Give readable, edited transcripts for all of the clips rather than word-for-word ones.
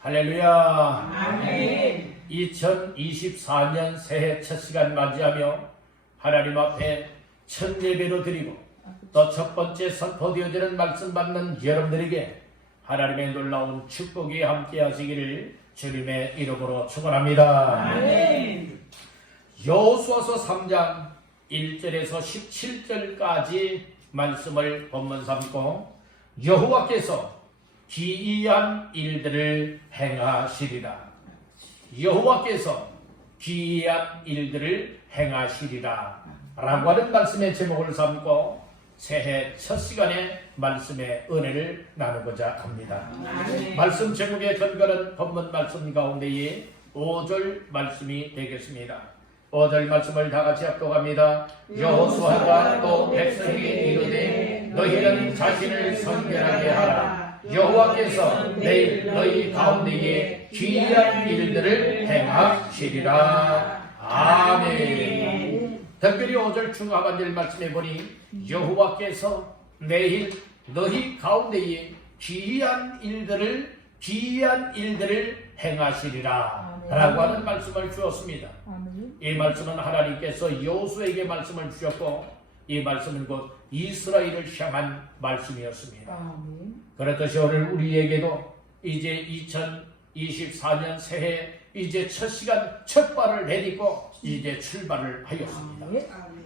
할렐루야. 아멘. 2024년 새해 첫 시간 맞이하며 하나님 앞에 첫 예배로 드리고 또 첫 번째 선포되어지는 말씀 받는 여러분들에게 하나님의 놀라운 축복이 함께 하시기를 주님의 이름으로 축원합니다. 아멘. 여호수아서 3장 1절에서 17절까지 말씀을 본문 삼고 여호와께서 기이한 일들을 행하시리라. 여호와께서 기이한 일들을 행하시리라 라고 하는 말씀의 제목을 삼고 새해 첫 시간에 말씀의 은혜를 나누고자 합니다. 말씀 제목의 근거는 본문 말씀 가운데에 5절 말씀이 되겠습니다. 5절 말씀을 다 같이 합독합니다. 여호수아가 또 백성에게 이르되 너희는 자신을 성결하게 하라. 여호와께서 내일 너희 가운데에 귀한 일들을 행하시리라. 아멘. 특별히 5절 중하반절 말씀해 보니 여호와께서 내일 너희 가운데에 귀한 일들을 행하시리라 라고 하는 말씀을 주었습니다. 이 말씀은 하나님께서 여호수아에게 말씀을 주셨고 이 말씀은 곧 이스라엘을 향한 말씀이었습니다. 그렇듯이 오늘 우리에게도 이제 2024년 새해 이제 첫 시간 첫 발을 내딛고 이제 출발을 하였습니다.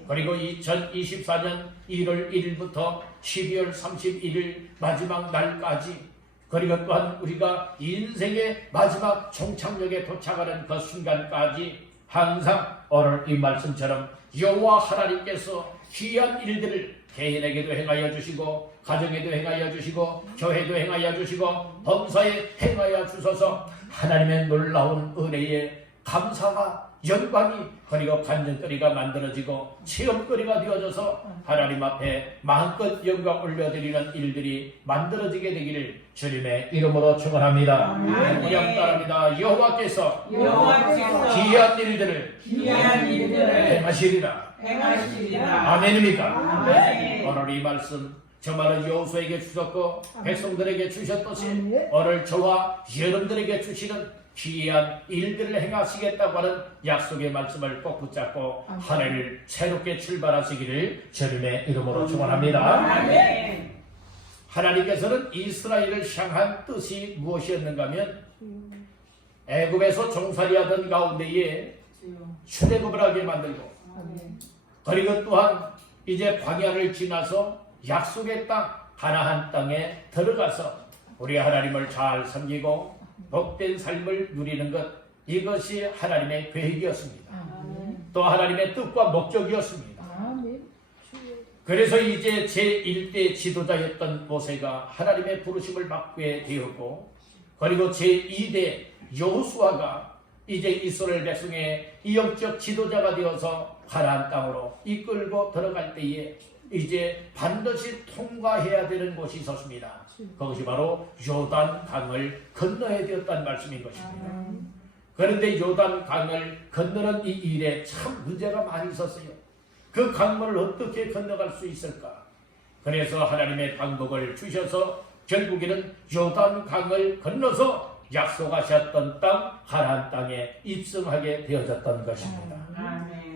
그리고 2024년 1월 1일부터 12월 31일 마지막 날까지 그리고 또한 우리가 인생의 마지막 종착역에 도착하는 그 순간까지 항상 오늘 이 말씀처럼 여호와 하나님께서 귀한 일들을 개인에게도 행하여 주시고 가정에도 행하여 주시고 교회도 행하여 주시고 범사에 행하여 주셔서 하나님의 놀라운 은혜에 감사가 영광이 그리고 간증거리가 만들어지고 체험거리가 되어져서 하나님 앞에 마음껏 영광 올려드리는 일들이 만들어지게 되기를 주님의 이름으로 축원합니다. 우리 따릅니다. 여호와께서 귀한 일들을 행하시리라. 아멘입니까? 아멘. 오늘 이 말씀 정말로 여호수아에게 주셨고 백성들에게 주셨듯이 오늘 저와 여러분들에게 주시는 귀한 일들을 행하시겠다고 하는 약속의 말씀을 꼭 붙잡고 한 해를 새롭게 출발하시기를 주님의 이름으로 축원합니다. 하나님께서는 이스라엘을 향한 뜻이 무엇이었는가 하면 애굽에서 종살이하던 가운데에 출애굽을 하게 만들고 그리고 또한 이제 광야를 지나서 약속의 땅 가나안 땅에 들어가서 우리 하나님을 잘 섬기고 복된 삶을 누리는 것 이것이 하나님의 계획이었습니다. 또 하나님의 뜻과 목적이었습니다. 그래서 이제 제1대 지도자였던 모세가 하나님의 부르심을 받게 되었고 그리고 제2대 여호수아가 이제 이스라엘 백성의 영적 지도자가 되어서 가나안 땅으로 이끌고 들어갈 때에 이제 반드시 통과해야 되는 곳이 있었습니다. 그것이 바로 요단 강을 건너야 되었다는 말씀인 것입니다. 그런데 요단 강을 건너는 이 일에 참 문제가 많이 있었어요. 그 강물을 어떻게 건너갈 수 있을까? 그래서 하나님의 방법을 주셔서 결국에는 요단 강을 건너서 약속하셨던 땅 가나안 땅에 입성하게 되어졌던 것입니다.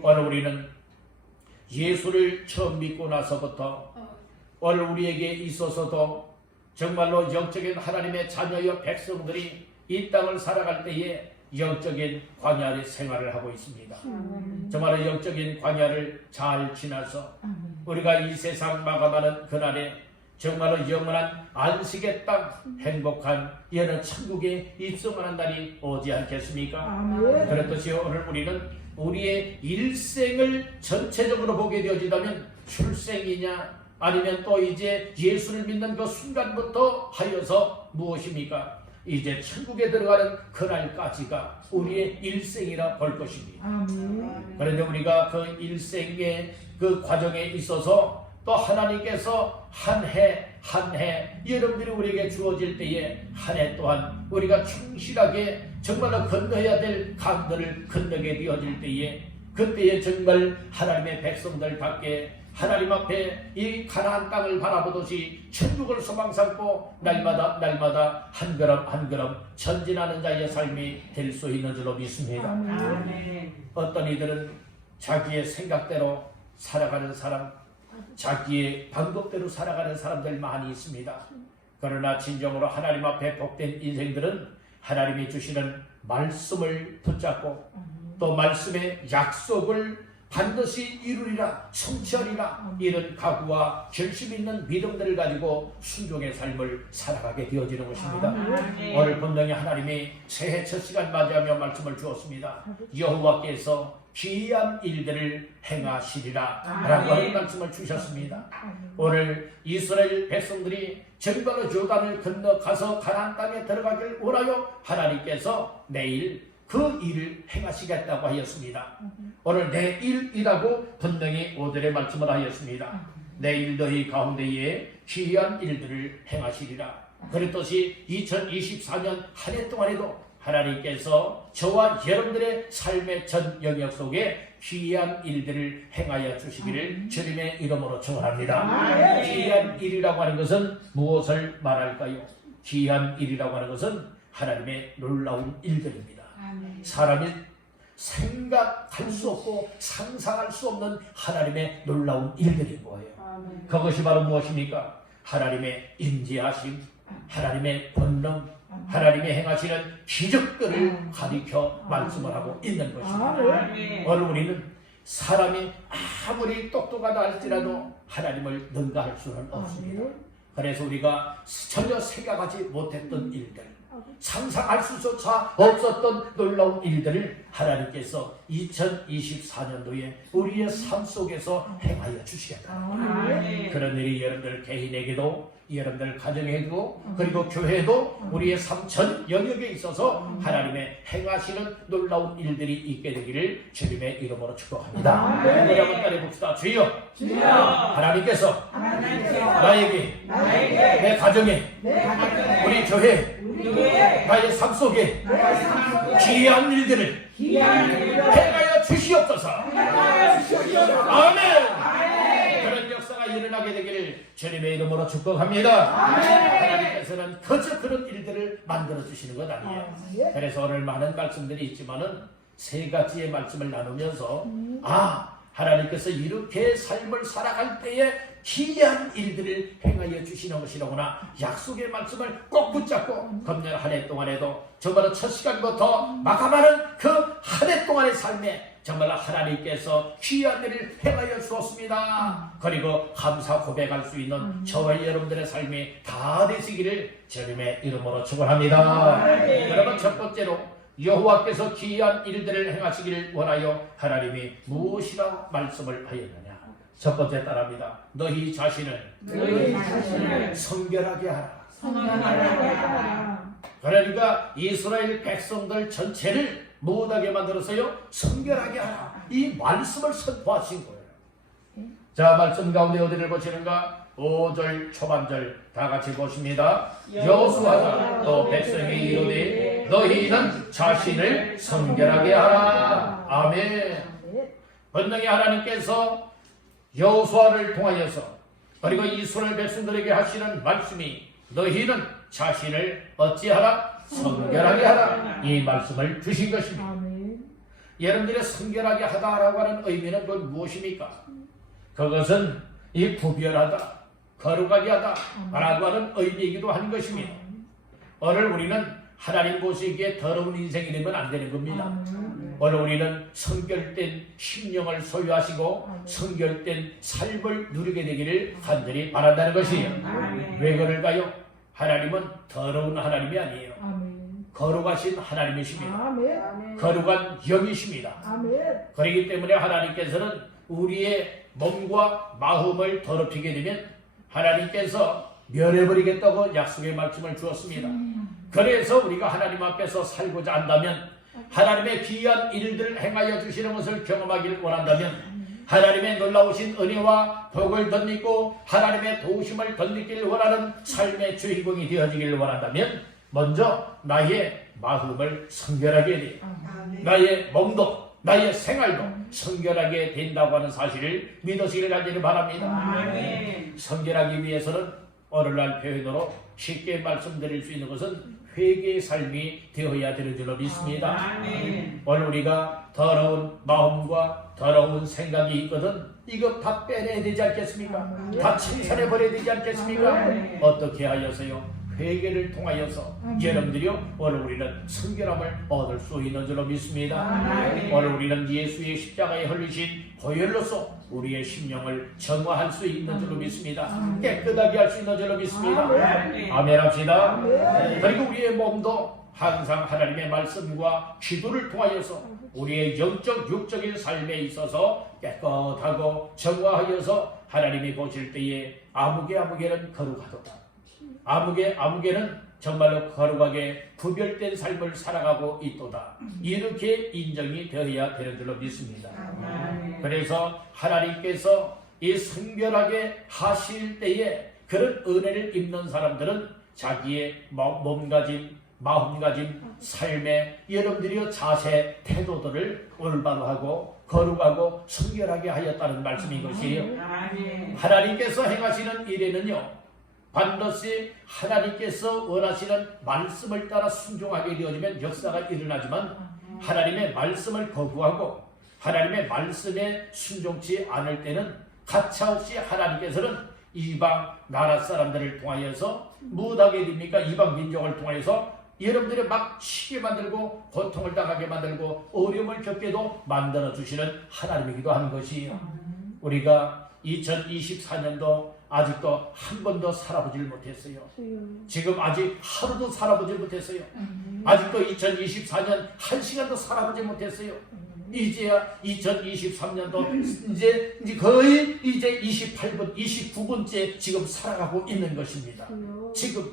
오늘 우리는 예수를 처음 믿고 나서부터 오늘 우리에게 있어서도 정말로 영적인 하나님의 자녀여 백성들이 이 땅을 살아갈 때에 영적인 광야의 생활을 하고 있습니다. 정말로 영적인 광야를 잘 지나서 우리가 이 세상 마감하는 그날에 정말로 영원한 안식의 땅 행복한 여느 천국에 입성하는 날이 오지 않겠습니까? 그렇듯이 오늘 우리는 우리의 일생을 전체적으로 보게 되어지다면 출생이냐 아니면 또 이제 예수를 믿는 그 순간부터 하여서 무엇입니까? 이제 천국에 들어가는 그날까지가 우리의 일생이라 볼 것입니다. 그런데 우리가 그 일생의 그 과정에 있어서 또 하나님께서 한 해 한 해 여러분들이 우리에게 주어질 때에 한 해 또한 우리가 충실하게 정말로 건너야 될 강들을 건너게 되어질 때에 그때에 정말 하나님의 백성들답게 하나님 앞에 이 가나안 땅을 바라보듯이 천국을 소망 삼고 날마다 한 걸음 한 걸음 전진하는 자의 삶이 될 수 있는 줄로 믿습니다. 어떤 이들은 자기의 생각대로 살아가는 사람, 자기의 방법대로 살아가는 사람들 많이 있습니다. 그러나 진정으로 하나님 앞에 복된 인생들은 하나님이 주시는 말씀을 붙잡고 또 말씀의 약속을 반드시 이루리라, 성취하리라, 이런 각오와 결심 있는 믿음들을 가지고 순종의 삶을 살아가게 되어지는 것입니다. 오늘 분명히 하나님이 새해 첫 시간 맞이하며 말씀을 주었습니다. 여호와께서 기이한 일들을 행하시리라 라고 하는 말씀을 주셨습니다. 오늘 이스라엘 백성들이 정말로 요단을 건너가서 가나안 땅에 들어가길 원하여 하나님께서 내일 그 일을 행하시겠다고 하였습니다. 오늘 내일이라고 분명히 5절에 말씀을 하였습니다. 내일 너희 가운데에 기이한 일들을 행하시리라. 그랬듯이 2024년 한 해 동안에도 하나님께서 저와 여러분들의 삶의 전 영역 속에 기이한 일들을 행하여 주시기를 주님의 이름으로 축원합니다. 기이한 일이라고 하는 것은 무엇을 말할까요? 기이한 일이라고 하는 것은 하나님의 놀라운 일들입니다. 사람이 생각할 수 없고 상상할 수 없는 하나님의 놀라운 일들인 거예요. 그것이 바로 무엇입니까? 하나님의 임재하심, 하나님의 권능, 하나님의 행하시는 기적들을 가리켜 말씀을 하고 있는 것입니다. 오늘 우리는 사람이 아무리 똑똑하다 할지라도 하나님을 능가할 수는 없습니다. 그래서 우리가 전혀 생각하지 못했던 일들, 상상할 수조차 없었던 놀라운 일들을 하나님께서 2024년도에 우리의 삶 속에서 행하여 주시겠다. 그런 일이 여러분들 개인에게도, 여러분들 가정에도, 그리고 교회도 우리의 삶 전 영역에 있어서 하나님의 행하시는 놀라운 일들이 있게 되기를 주님의 이름으로 축복합니다. 우리 한번 따라해봅시다. 주여, 하나님께서 나에게, 내 가정에, 우리 교회, 나의 삶 속에 기이한 일들을 행하여 주시옵소서. 아멘. 그런 역사가 일어나게 되기를 주님의 이름으로 축복합니다. 하나님께서는 그저 그런 일들을 만들어 주시는 것 아니에요. 그래서 오늘 많은 말씀들이 있지만은 세 가지의 말씀을 나누면서 하나님께서 이렇게 삶을 살아갈 때에 기이한 일들을 행하여 주시는 것이로구나, 약속의 말씀을 꼭 붙잡고 금년 한 해 동안에도 정말 첫 시간부터 마감하는 그 한 해 동안의 삶에 정말 하나님께서 기이한 일을 행하여 주었습니다. 그리고 감사 고백할 수 있는 저와 여러분들의 삶이 다 되시기를 주님의 이름으로 축원합니다. 여러분, 첫 번째로 여호와께서 기이한 일들을 행하시기를 원하여 하나님이 무엇이라고 말씀을 하였느냐? 첫 번째 따라합니다. 너희 자신을 성결하게 하라. 그러니까 이스라엘 백성들 전체를 못하게 만들어서요, 성결하게 하라. 이 말씀을 선포하신 거예요. 자, 말씀 가운데 어디를 보시는가? 5절 초반절 다 같이 보십니다. 여호수아가 또 백성이 이르되 너희는 자신을 성결하게 하라. 아멘. 분명히 하나님께서 여호수아를 통하여서 그리고 이스라엘 백성들에게 하시는 말씀이 너희는 자신을 어찌하라? 성결하게 하라. 이 말씀을 주신 것입니다. 여러분들의 성결하게 하다라고 하는 의미는 그건 무엇입니까? 그것은 이 구별하다, 거룩하게 하다 라고 하는 의미이기도 하는 것입니다. 오늘 우리는 하나님 보시기에 더러운 인생이 되면 안 되는 겁니다. 오늘 우리는 성결된 심령을 소유하시고 성결된 삶을 누리게 되기를 간절히 바란다는 것이에요. 왜 그럴까요? 하나님은 더러운 하나님이 아니에요. 거룩하신 하나님이십니다. 거룩한 영이십니다. 그렇기 때문에 하나님께서는 우리의 몸과 마음을 더럽히게 되면 하나님께서 멸해버리겠다고 약속의 말씀을 주었습니다. 그래서 우리가 하나님 앞에서 살고자 한다면, 하나님의 귀한 일들을 행하여 주시는 것을 경험하기를 원한다면, 하나님의 놀라우신 은혜와 복을 덧입고 하나님의 도우심을 덧입기를 원하는 삶의 주인공이 되어지기를 원한다면 먼저 나의 마음을 성결하게 해야 돼요. 나의 몸도, 나의 생활도 성결하게 된다고 하는 사실을 믿으시길 간절히 바랍니다. 아멘. 성결하기 위해서는 오늘날 표현으로 쉽게 말씀드릴 수 있는 것은 회개의 삶이 되어야 되는 줄로 믿습니다. 아멘. 오늘 우리가 더러운 마음과 더러운 생각이 있거든 이거 다 빼내야 되지 않겠습니까? 다清살해 버려야 되지 않겠습니까? 어떻게 하여서요? 회개를 통하여서 여러분들이요 오늘 우리는 성결함을 얻을 수 있는 줄로 믿습니다. 오늘 우리는 예수의 십자가에 흘리신 보혈로서 우리의 심령을 정화할 수 있는 줄로 믿습니다. 깨끗하게 할 수 있는 줄로 믿습니다. 아멘 합시다. 그리고 우리의 몸도 항상 하나님의 말씀과 기도를 통하여서 우리의 영적 육적인 삶에 있어서 깨끗하고 정화하여서 하나님이 보실 때에 아무개는 거룩하도다. 아무개는 정말로 거룩하게 구별된 삶을 살아가고 있도다. 이렇게 인정이 되어야 되는 줄로 믿습니다. 그래서 하나님께서 이 성결하게 하실 때에 그런 은혜를 입는 사람들은 자기의 몸가짐, 마음가짐, 삶의 여러분들의 자세, 태도들을 올바로 하고 거룩하고 성결하게 하였다는 말씀인 것이에요. 하나님께서 행하시는 일에는요 반드시 하나님께서 원하시는 말씀을 따라 순종하게 되어지면 역사가 일어나지만 하나님의 말씀을 거부하고 하나님의 말씀에 순종치 않을 때는 가차없이 하나님께서는 이방 나라 사람들을 통하여서 무엇하게 됩니까? 이방 민족을 통해서 여러분들이 막 치게 만들고 고통을 당하게 만들고 어려움을 겪게도 만들어 주시는 하나님이기도 하는 것이에요. 우리가 2024년도 아직도 한 번도 살아보질 못했어요. 지금 아직 하루도 살아보지 못했어요. 아직도 2024년 한 시간도 살아보지 못했어요. 이제야 2023년도 이제 거의 이제 28분, 29분째 지금 살아가고 있는 것입니다. 지금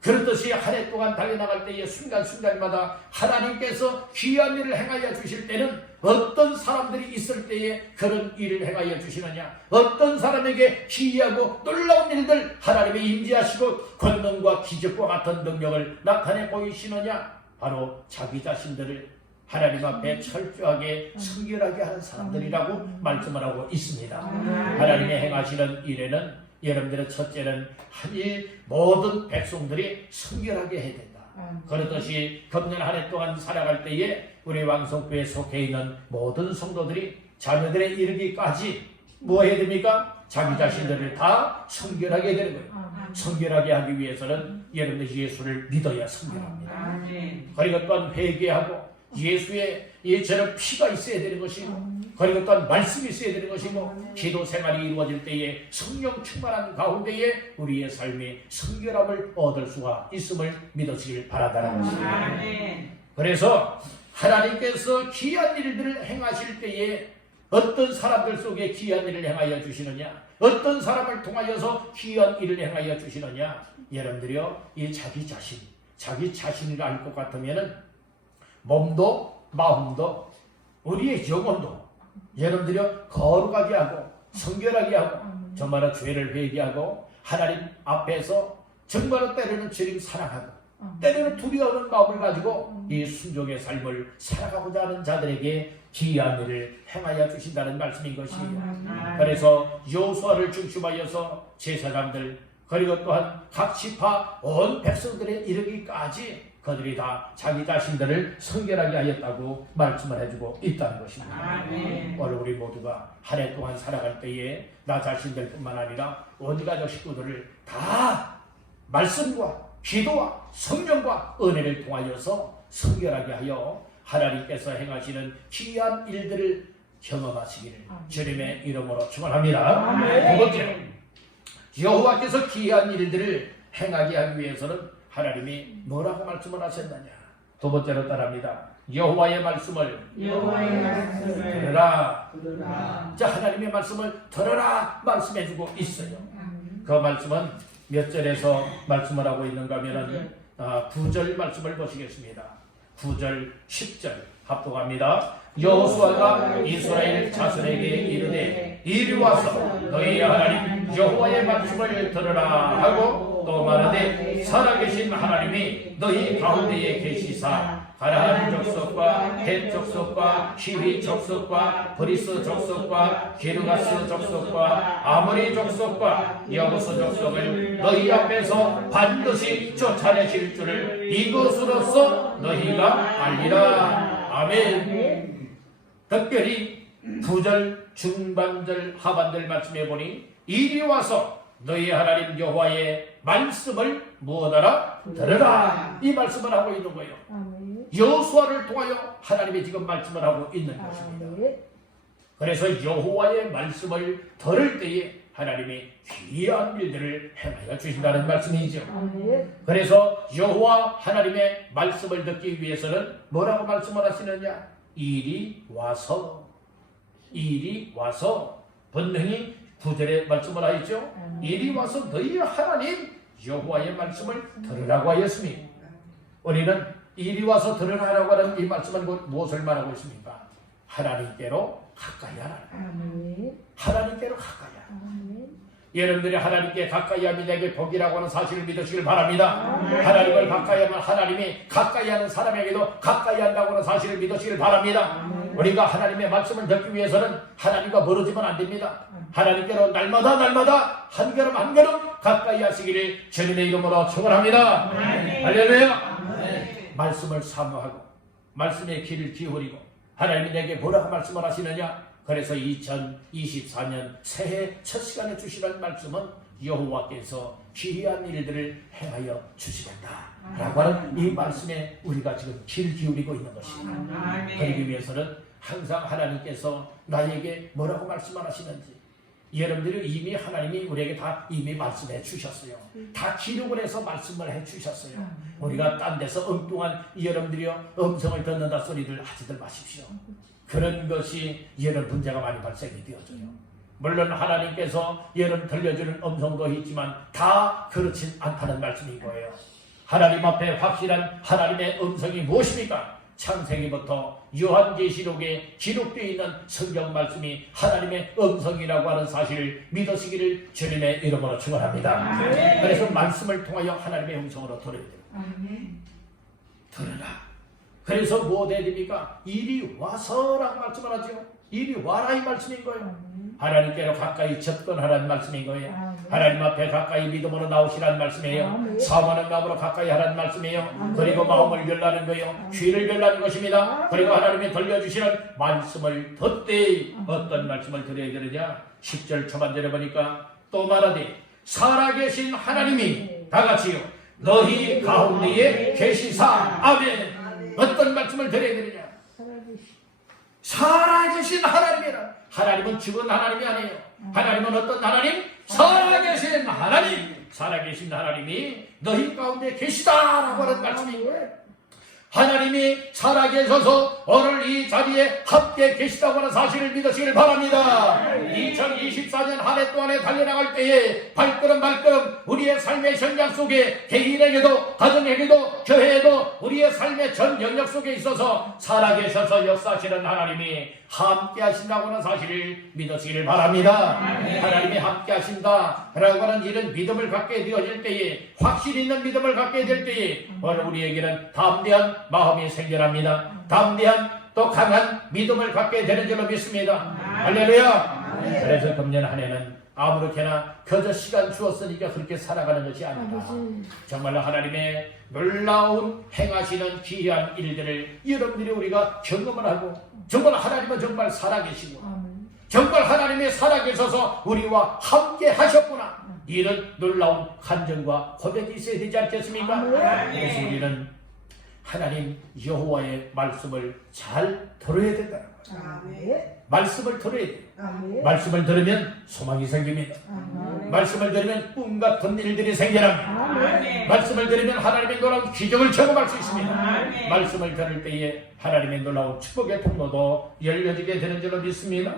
그렇듯이 한 해 동안 달려나갈 때에 순간순간마다 하나님께서 귀한 일을 행하여 주실 때는 어떤 사람들이 있을 때에 그런 일을 행하여 주시느냐, 어떤 사람에게 기이하고 놀라운 일들 하나님이 임재하시고 권능과 기적과 같은 능력을 나타내 보이시느냐, 바로 자기 자신들을 하나님 앞에 철저하게 성결하게 하는 사람들이라고 말씀을 하고 있습니다. 하나님의 행하시는 일에는 여러분들의 첫째는 이 모든 백성들이 성결하게 해야 된다. 그렇듯이 금년 한 해 동안 살아갈 때에 우리 왕성교회에 속해 있는 모든 성도들이 자녀들에 이르기까지 뭐 해야 됩니까? 자기 자신들을 다 성결하게 되는 거예요. 성결하게 하기 위해서는 여러분들 예수를 믿어야 성결합니다. 그리고 또한 회개하고 예수의 예처럼 피가 있어야 되는 것이고, 그리고 또한 말씀이 있어야 되는 것이고, 기도 생활이 이루어질 때에 성령 충만한 가운데에 우리의 삶이 성결함을 얻을 수가 있음을 믿으시길 바란다는 것입니다. 그래서 하나님께서 귀한 일들을 행하실 때에 어떤 사람들 속에 귀한 일을 행하여 주시느냐, 어떤 사람을 통하여서 귀한 일을 행하여 주시느냐, 여러분들이요 이 자기 자신을 알 것 같으면은 몸도 마음도 우리의 영혼도 여러분들이요 거룩하게 하고 성결하게 하고 정말로 죄를 회개하고 하나님 앞에서 정말로 때로는 주님 사랑하고 때로는 두려워하는 마음을 가지고 이 순종의 삶을 살아가고자 하는 자들에게 기이한 일을 행하여 주신다는 말씀인 것이에요. 그래서 여호수아를 중심하여서 제사장들 그리고 또한 각 지파 온 백성들에 이르기까지 그들이 다 자기 자신들을 성결하게 하였다고 말씀을 해주고 있다는 것입니다. 오늘 우리 모두가 한 해 동안 살아갈 때에 나 자신들 뿐만 아니라 온 가족 식구들을 다 말씀과 기도와 성령과 은혜를 통하여서 성결하게 하여 하나님께서 행하시는 귀한 일들을 경험하시기를 주님의 이름으로 축원합니다. 두 번째로 여호와께서 귀한 일들을 행하게 하기 위해서는 하나님이 뭐라고 말씀을 하셨느냐. 두 번째로 따라합니다. 여호와의 말씀을 들으라. 자, 하나님의 말씀을 들으라 말씀해주고 있어요. 그 말씀은 몇 절에서 말씀을 하고 있는가 하면은 9절 말씀을 보시겠습니다. 9절 10절 합독합니다. 여호수아가 이스라엘 자손에게 이르되 이리 와서 너희 하나님 여호와의 말씀을 들으라 하고 또 말하되 살아계신 하나님이 너희 가운데에 계시사 가나안 족속과 헷 족속과 히위 족속과 브리스 족속과 기르가스 족속과 아모리 족속과 여부스 족속을 너희 앞에서 반드시 쫓아내실 줄을 이것으로써 너희가 알리라. 아멘. 특별히 구절, 중반절, 하반절 말씀해 보니 이리 와서 너희 하나님 여호와의 말씀을 무엇하라? 들으라. 이 말씀을 하고 있는 거예요. 여호수아를 통하여 하나님이 지금 말씀을 하고 있는 것입니다. 그래서 여호와의 말씀을 들을 때에 하나님이 귀한 일들을 행하여 주신다는 말씀이죠. 그래서 여호와 하나님의 말씀을 듣기 위해서는 뭐라고 말씀을 하시느냐? 이리 와서 분명히 9절에 말씀을 하였죠. 이리 와서 너희 하나님 여호와의 말씀을 들으라고 하였습니다. 우리는 이리 와서 들으라고 하는 이 말씀은 무엇을 말하고 있습니까? 하나님께로 가까이 하라. 하나님께로 가까이 하라. 여러분들이 하나님께 가까이 하면 내게 복이라고 하는 사실을 믿으시길 바랍니다. 하나님을 가까이 하면 하나님이 가까이 하는 사람에게도 가까이 한다고 하는 사실을 믿으시길 바랍니다. 우리가 하나님의 말씀을 듣기 위해서는 하나님과 멀어지면 안 됩니다. 하나님께로 날마다 한 걸음 한 걸음 가까이 하시기를 주님의 이름으로 축원합니다. 할렐루야. 말씀을 사모하고 말씀의 귀를 기울이고 하나님이 내게 뭐라고 말씀을 하시느냐? 그래서 2024년 새해 첫 시간에 주시는 말씀은 여호와께서 귀한 일들을 행하여 주시겠다 라고 하는 이 말씀에 우리가 지금 귀를 기울이고 있는 것입니다. 그러기 위해서는 항상 하나님께서 나에게 뭐라고 말씀하시는지 여러분들이 이미 하나님이 우리에게 다 이미 말씀해 주셨어요. 다 기록을 해서 말씀을 해 주셨어요. 우리가 딴 데서 엉뚱한 여러분들이요 음성을 듣는다 소리들 하지들 마십시오. 그런 것이 여러분 문제가 많이 발생이 되어져요. 물론 하나님께서 여러분 들려주는 음성도 있지만 다 그렇진 않다는 말씀인 거예요. 하나님 앞에 확실한 하나님의 음성이 무엇입니까? 창세기부터 요한계시록에 기록되어 있는 성경 말씀이 하나님의 음성이라고 하는 사실을 믿으시기를 주님의 이름으로 축원합니다. 그래서 말씀을 통하여 하나님의 음성으로 들어야 돼요. 들으라. 그래서 뭐 해야 됩니까? 이리 와서라고 말씀을 하죠. 이리 와라 이 말씀인 거예요. 하나님께로 가까이 접근하라는 말씀인 거예요. 하나님 앞에 가까이 믿음으로 나오시라는 말씀이에요. 사모하는 마음으로 가까이 하라는 말씀이에요. 그리고 마음을 열라는 거예요. 귀를 열라는 것입니다. 그리고 하나님이 들려주시는 말씀을 듣되 어떤 말씀을 들어야 되느냐? 10절 초반절에 보니까 또 말하되 살아계신 하나님이 다같이요 너희 가운데에 계시사. 아멘. 어떤 말씀을 드려야 되느냐? 살아계신 하나님이라. 하나님은 죽은 하나님이 아니에요. 하나님은 어떤 하나님? 살아계신 하나님. 살아계신 하나님이 너희 가운데 계시다라고 하는 말씀인 거예요. 하나님이 살아계셔서 오늘 이 자리에 함께 계시다고 하는 사실을 믿으시길 바랍니다. 2024년 한 해 동안에 달려나갈 때에 발걸음 우리의 삶의 현장 속에 개인에게도 가정에게도 교회에도 우리의 삶의 전 영역 속에 있어서 살아계셔서 역사하시는 하나님이 함께 하신다고 하는 사실을 믿으시길 바랍니다. 하나님이 함께 하신다 라고 하는 이런 믿음을 갖게 되어질 때에 확신 있는 믿음을 갖게 될 때에 오늘 우리에게는 담대한 마음이 생겨납니다. 담대한 또 강한 믿음을 갖게 되는 줄로 믿습니다. 할렐루야. 그래서 금년 한 해는 아무렇게나 그저 시간 주었으니까 그렇게 살아가는 것이 아니다. 정말로 하나님의 놀라운 행하시는 귀한 일들을 여러분들이 우리가 경험을 하고 정말 하나님은 정말 살아계시고 정말 하나님이 살아계셔서 우리와 함께 하셨구나 이런 놀라운 간증과 고백이 있어야 되지 않겠습니까? 그래서 우리는 하나님 여호와의 말씀을 잘 들어야 된다는 거예요. 말씀을 들어야 돼요. 말씀을 들으면 소망이 생깁니다. 말씀을 들으면 꿈 같은 일들이 생겨납니다. 말씀을 들으면 하나님의 놀라운 기적을 경험할 수 있습니다. 말씀을 들을 때에 하나님의 놀라운 축복의 통로도 열려지게 되는 줄로 믿습니다.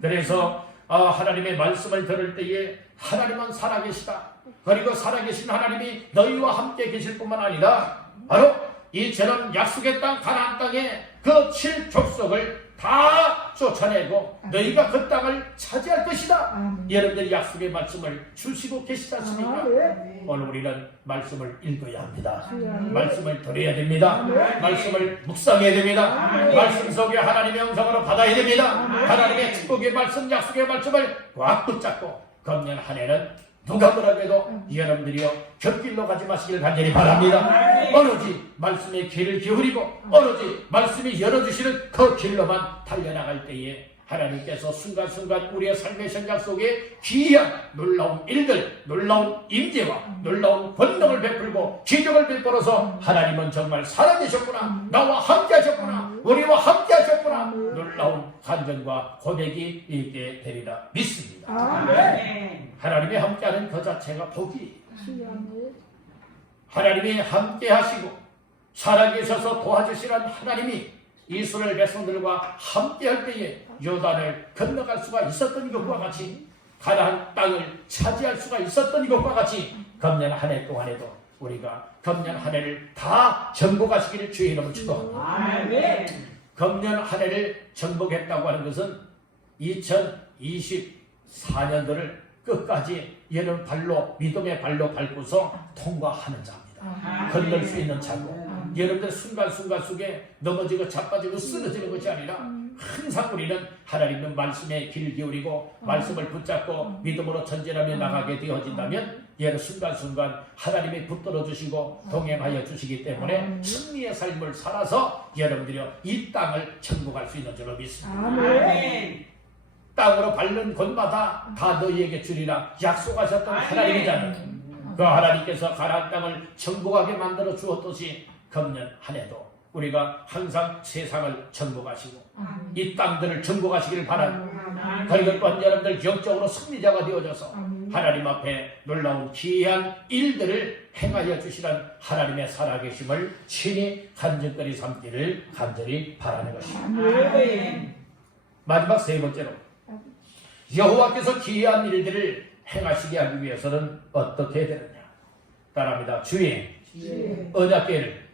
그래서 하나님의 말씀을 들을 때에 하나님은 살아계시다. 그리고 살아계신 하나님이 너희와 함께 계실 뿐만 아니라 바로 이처럼 약속의 땅 가나안 땅에 그 7족속을 다 쫓아내고 너희가 그 땅을 차지할 것이다. 아멘. 여러분들이 약속의 말씀을 주시고 계시지 않습니까? 아멘. 오늘 우리는 말씀을 읽어야 합니다. 아멘. 말씀을 들어야 됩니다. 아멘. 말씀을 묵상해야 됩니다. 아멘. 말씀 속에 하나님의 영성으로 받아야 됩니다. 하나님의 축복의 말씀, 약속의 말씀을 꽉 붙잡고 금년 한 해는 누가 뭐라고 해도 여러분들이요 곁길로 가지 마시길 간절히 바랍니다. 오로지 말씀의 귀를 기울이고 오로지 말씀이 열어주시는 그 길로만 달려나갈 때에 하나님께서 순간순간 우리의 삶의 현장 속에 귀한 놀라운 일들, 놀라운 임재와 놀라운 권능을 베풀고 기적을 베풀어서 하나님은 정말 살아계셨구나, 나와 함께 하셨구나, 우리와 함께 하셨구나, 놀라운 간증과 고백이 있게 되리라 믿습니다. 아멘. 하나님이 함께하는 그 자체가 복이, 아멘. 하나님이 함께 하시고 살아계셔서 도와주시는 하나님이 이스라엘 백성들과 함께할 때에 요단을 건너갈 수가 있었던 것과 같이 가나안 땅을 차지할 수가 있었던 것과 같이 금년 한 해 동안에도 우리가 금년 한 해를 다 정복하시기를 주의 이름으로 축복합니다. 아멘. 금년 한 해를 정복했다고 하는 것은 2024년도를 끝까지 여러분 발로 믿음의 발로 밟고서 통과하는 자입니다. 건널 수 있는 자고 여러분들 순간순간 속에 넘어지고 자빠지고 쓰러지는 것이 아니라 항상 우리는 하나님의 말씀에 귀를 기울이고 말씀을 붙잡고 믿음으로 전진하며 나가게 되어진다면 여러 순간순간 하나님이 붙들어 주시고 동행하여 주시기 때문에 승리의 삶을 살아서 여러분들이 이 땅을 정복할 수 있는 줄로 믿습니다. 아멘. 땅으로 밟는 곳마다 다 너희에게 주리라 약속하셨던 하나님이잖아요. 그 하나님께서 가나안 땅을 정복하게 만들어 주었듯이 금년 한 해도 우리가 항상 세상을 정복하시고 이 땅들을 정복하시기를 바랍니다. 그리고 또한 여러분들 영적으로 승리자가 되어져서 하나님 앞에 놀라운 귀한 일들을 행하여 주시는 하나님의 살아계심을 친히 간증거리 삼기를 간절히 바라는 것입니다. 마지막 세 번째로 여호와께서 귀한 일들을 행하시게 하기 위해서는 어떻게 되느냐? 따라합니다. 주의 언약궤를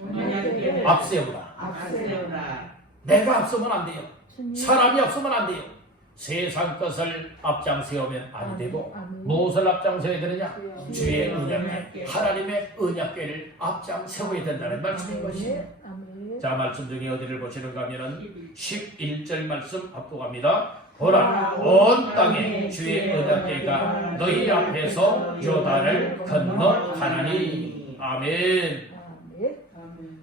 앞세우라. 내가 앞서면 안 돼요. 사람이 앞서면 안 돼요. 세상 것을 앞장세우면 안 되고 무엇을 앞장세워야 되느냐? 주의 언약궤, 하나님의 언약궤를 앞장세워야 된다는 말씀인 것이에요. 자, 말씀 중에 어디를 보시는가 하면은 11절 말씀 앞도갑니다. 보라, 온 땅에 주의 언약궤가 너희 앞에서 요단을 건너가나니. 아멘.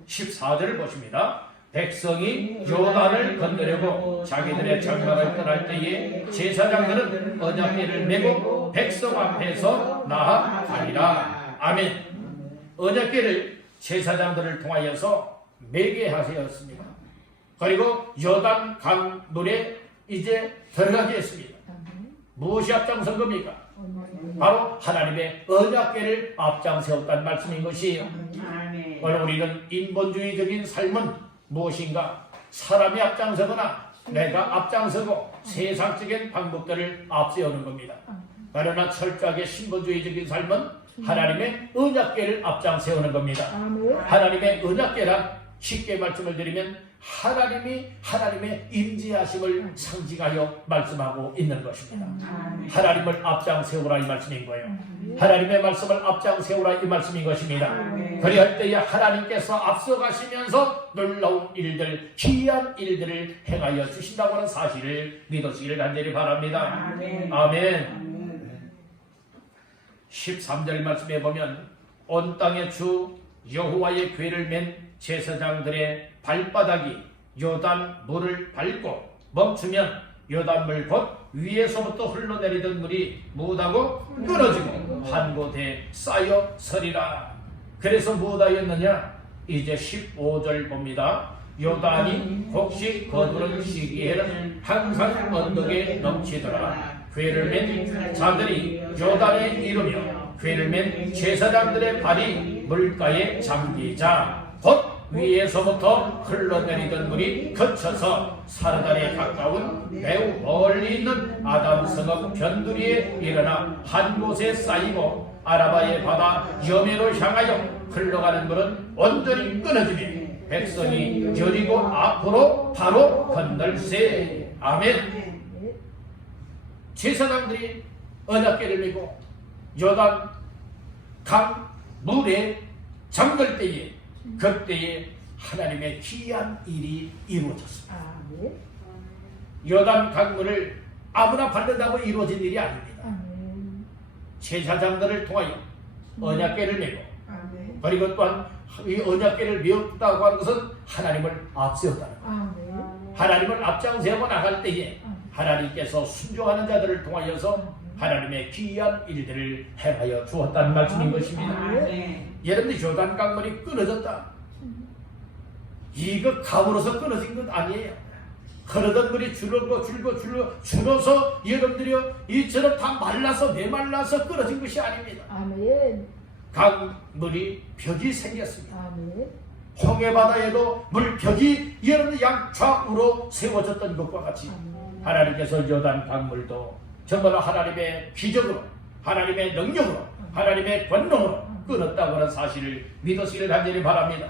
14절을 보십니다. 백성이 요단을 건너려고 자기들의 장막을 떠날 때에 제사장들은 언약궤를 메고 백성 앞에서 나아가리라. 아멘. 언약궤를 제사장들을 통하여서 메게 하셨습니다. 그리고 요단 강물에 이제 들어가게 했습니다. 무엇이 앞장선 겁니까? 바로 하나님의 언약궤를 앞장세웠다는 말씀인 것이에요. 오늘 우리는 인본주의적인 삶은 무엇인가? 사람이 앞장서거나 내가 앞장서고 세상적인 방법들을 앞세우는 겁니다. 그러나 철저하게 신본주의적인 삶은 하나님의 언약궤를 앞장세우는 겁니다. 하나님의 언약궤란 쉽게 말씀을 드리면 하나님의 임재하심을 상징하여 말씀하고 있는 것입니다. 하나님을 앞장세우라 이 말씀인 거예요. 하나님의 말씀을 앞장세우라 이 말씀인 것입니다. 그리할 때에 하나님께서 앞서가시면서 놀라운 일들, 귀한 일들을 행하여 주신다고 하는 사실을 믿으시기를 간절히 바랍니다. 아멘. 13절 말씀에 보면 온 땅의 주 여호와의 궤를 맨 제사장들의 발바닥이 요단 물을 밟고 멈추면 요단물 곧 위에서부터 흘러내리던 물이 무다고 끊어지고 한 곳에 쌓여 서리라. 그래서 무엇하였느냐? 이제 15절 봅니다. 요단이 혹시 거두는 시기에는 항상 언덕에 넘치더라. 궤를 맨 자들이 요단에 이르며 궤를 맨 제사장들의 발이 물가에 잠기자 곧 위에서부터 흘러내리던 물이 그쳐서 사르단에 가까운 매우 멀리 있는 아담성읍 변두리에 일어나 한 곳에 쌓이고 아라바의 바다 여메로 향하여 흘러가는 물은 온전히 끊어지며 백성이 여리고 앞으로 바로 건널세. 아멘. 제사장들이 언약궤를 메고 요단 강 물에 잠들 때에 그때에 하나님의 귀한 일이 이루어졌습니다. 요단 강물을 아무나 밟는다고 이루어진 일이 아닙니다. 제사장들을 통하여 언약궤를 메고 그리고 또한 이 언약궤를 메었다고 하는 것은 하나님을 앞세웠다는 겁니다. 하나님을 앞장세우고 나갈 때에 하나님께서 순종하는 자들을 통하여서 하나님의 귀한 일들을 행하여 주었다는 말씀인 것입니다. 여러분들 요단 강물이 끊어졌다. 이거 가물어서 끊어진 것 아니에요. 흐르던 물이 줄어서 여러분들이요 이처럼 다 말라서 메말라서 끊어진 것이 아닙니다. 강물이 벽이 생겼습니다. 홍해바다에도 물벽이 여러분들 양좌우로 세워졌던 것과 같이 하나님께서 요단 강물도 정말 하나님의 기적으로 하나님의 능력으로 하나님의 권능으로 끊었다고 하는 사실을 믿으시길 간절히 바랍니다.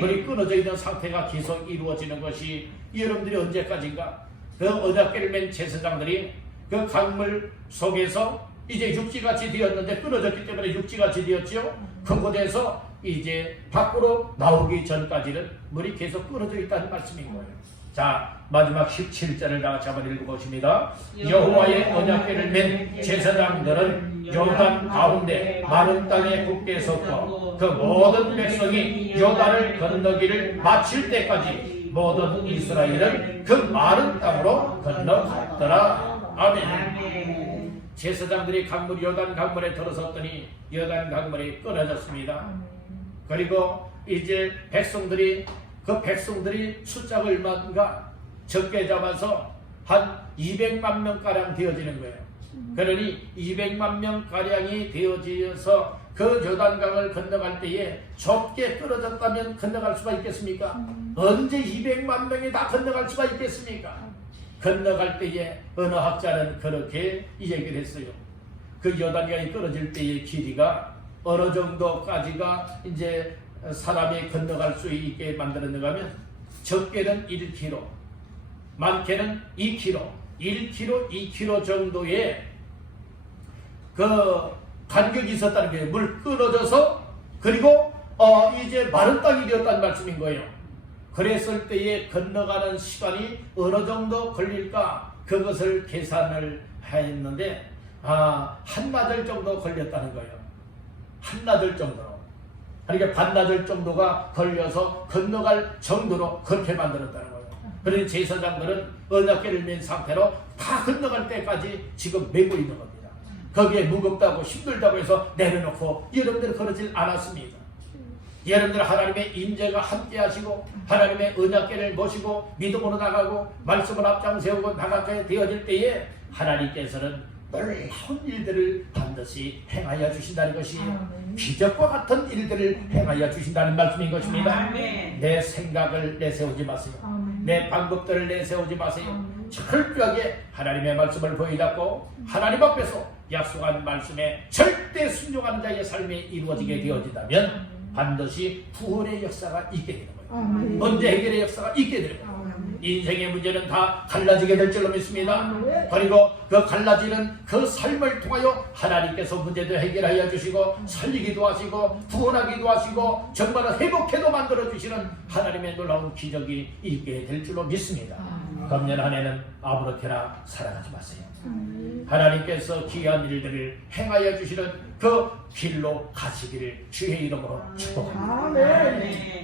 물이 끊어져 있는 상태가 계속 이루어지는 것이 여러분들이 언제까지인가? 그 언약궤를 맨 제사장들이 그 강물 속에서 이제 육지같이 되었는데 끊어졌기 때문에 육지같이 되었죠. 그곳에서 이제 밖으로 나오기 전까지는 물이 계속 끊어져 있다는 말씀인 거예요. 자, 마지막 17절을 다 같이 한번 읽어보십니다. 여호와의 언약궤를 맨 제사장들은 요단 가운데 마른 땅에 굳게 섰고 그 모든 백성이 요단을 건너기를 마칠 때까지 모든 이스라엘은 그 마른 땅으로 건너갔더라. 아멘. 제사장들이 강물 요단 강물에 들어섰더니 요단 강물이 끊어졌습니다. 그리고 이제 백성들이 숫자가 얼마인가 적게 잡아서 한 200만 명가량 되어지는 거예요. 그러니 200만 명가량이 되어지어서 그 요단강을 건너갈 때에 좁게 끊어졌다면 건너갈 수가 있겠습니까? 언제 200만 명이 다 건너갈 수가 있겠습니까? 건너갈 때에 어느 학자는 그렇게 이야기를 했어요. 그 요단강이 끊어질 때의 길이가 어느 정도까지가 이제 사람이 건너갈 수 있게 만들었는가 하면 적게는 1km, 많게는 2km, 1km, 2km 정도의 그 간격이 있었다는 거예요. 물 끊어져서 그리고 이제 마른 땅이 되었다는 말씀인 거예요. 그랬을 때에 건너가는 시간이 어느 정도 걸릴까 그것을 계산을 했는데 한나절 정도 걸렸다는 거예요. 한나절 정도로. 그러니까 반나절 정도가 걸려서 건너갈 정도로 그렇게 만들었다는 거예요. 그러니 제사장들은 언약궤를 맨 상태로 다 건너갈 때까지 지금 메고 있는 겁니다. 거기에 무겁다고 힘들다고 해서 내려놓고 여러분들은 그러질 않았습니다. 여러분들 하나님의 임재가 함께 하시고 하나님의 언약궤를 모시고 믿음으로 나가고 말씀을 앞장 세우고 나가게 되어질 때에 하나님께서는 놀라운 일들을 반드시 행하여 주신다는 것이에요. 기적과 같은 일들을 행하여 주신다는 말씀인 것입니다. 내 생각을 내세우지 마세요. 내 방법들을 내세우지 마세요. 철저하게 하나님의 말씀을 보이잡고 하나님 앞에서 약속한 말씀에 절대 순종하는 자의 삶이 이루어지게 되어진다면 반드시 구원의 역사가 있게 되는 거예요. 문제 해결의 역사가 있게 되는 거예요. 인생의 문제는 다 갈라지게 될 줄로 믿습니다. 그리고 그 갈라지는 그 삶을 통하여 하나님께서 문제도 해결하여 주시고 살리기도 하시고 구원하기도 하시고 정말 회복해도 만들어 주시는 하나님의 놀라운 기적이 있게 될 줄로 믿습니다. 금년 한 해는 아무렇게나 살아가지 마세요. 하나님께서 귀한 일들을 행하여 주시는 그 길로 가시기를 주의 이름으로 축복합니다.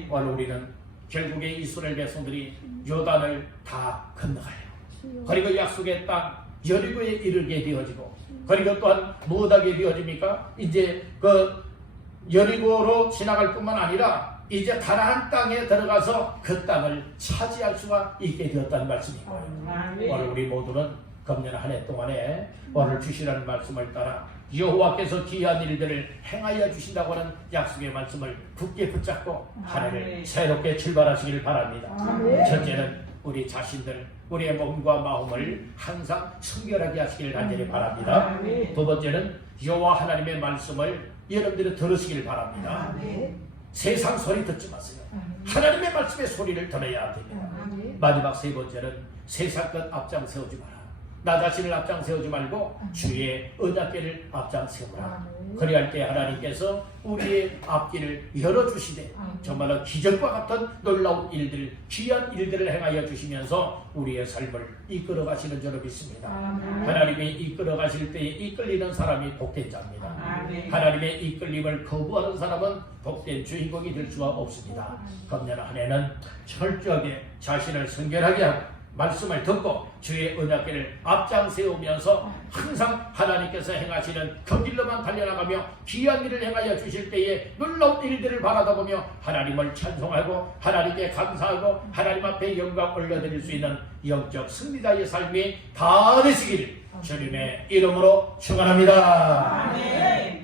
오늘 우리는 결국에 이스라엘 백성들이 요단을 다 건너가요. 그리고 약속의 땅 여리고에 이르게 되어지고 그리고 또한 무엇하게 되어집니까? 이제 그 여리고로 지나갈 뿐만 아니라 이제 가나안 땅에 들어가서 그 땅을 차지할 수가 있게 되었다는 말씀인 거예요. 오늘 우리 모두는 금년 한 해 동안에 오늘 주시라는 말씀을 따라 여호와께서 귀한 일들을 행하여 주신다고 하는 약속의 말씀을 굳게 붙잡고 한 해를 새롭게 출발하시길 바랍니다. 첫째는 우리 자신들, 우리의 몸과 마음을 항상 순결하게 하시길 간절히 바랍니다. 두 번째는 여호와 하나님의 말씀을 여러분들이 들으시길 바랍니다. 세상 소리 듣지 마세요. 하나님의 말씀의 소리를 들어야 됩니다. 마지막 세 번째는 세상 것 앞장 세우지 마라. 나 자신을 앞장 세우지 말고 주의 언약궤를 앞장 세우라. 그리할 때 하나님께서 우리의 앞길을 열어주시되 정말로 기적과 같은 놀라운 일들, 귀한 일들을 행하여 주시면서 우리의 삶을 이끌어 가시는 줄로 믿습니다. 하나님이 이끌어 가실 때에 이끌리는 사람이 복된 자입니다. 하나님의 이끌림을 거부하는 사람은 복된 주인공이 될 수가 없습니다. 금년 한 해는 철저하게 자신을 성결하게 하고 말씀을 듣고 주의 언약궤를 앞장 세우면서 항상 하나님께서 행하시는 그 길로만 달려나가며 귀한 일을 행하여 주실 때에 놀라운 일들을 바라다보며 하나님을 찬송하고 하나님께 감사하고 하나님 앞에 영광 올려드릴 수 있는 영적 승리자의 삶이 다 되시기를 주님의 이름으로 축원합니다. 아멘.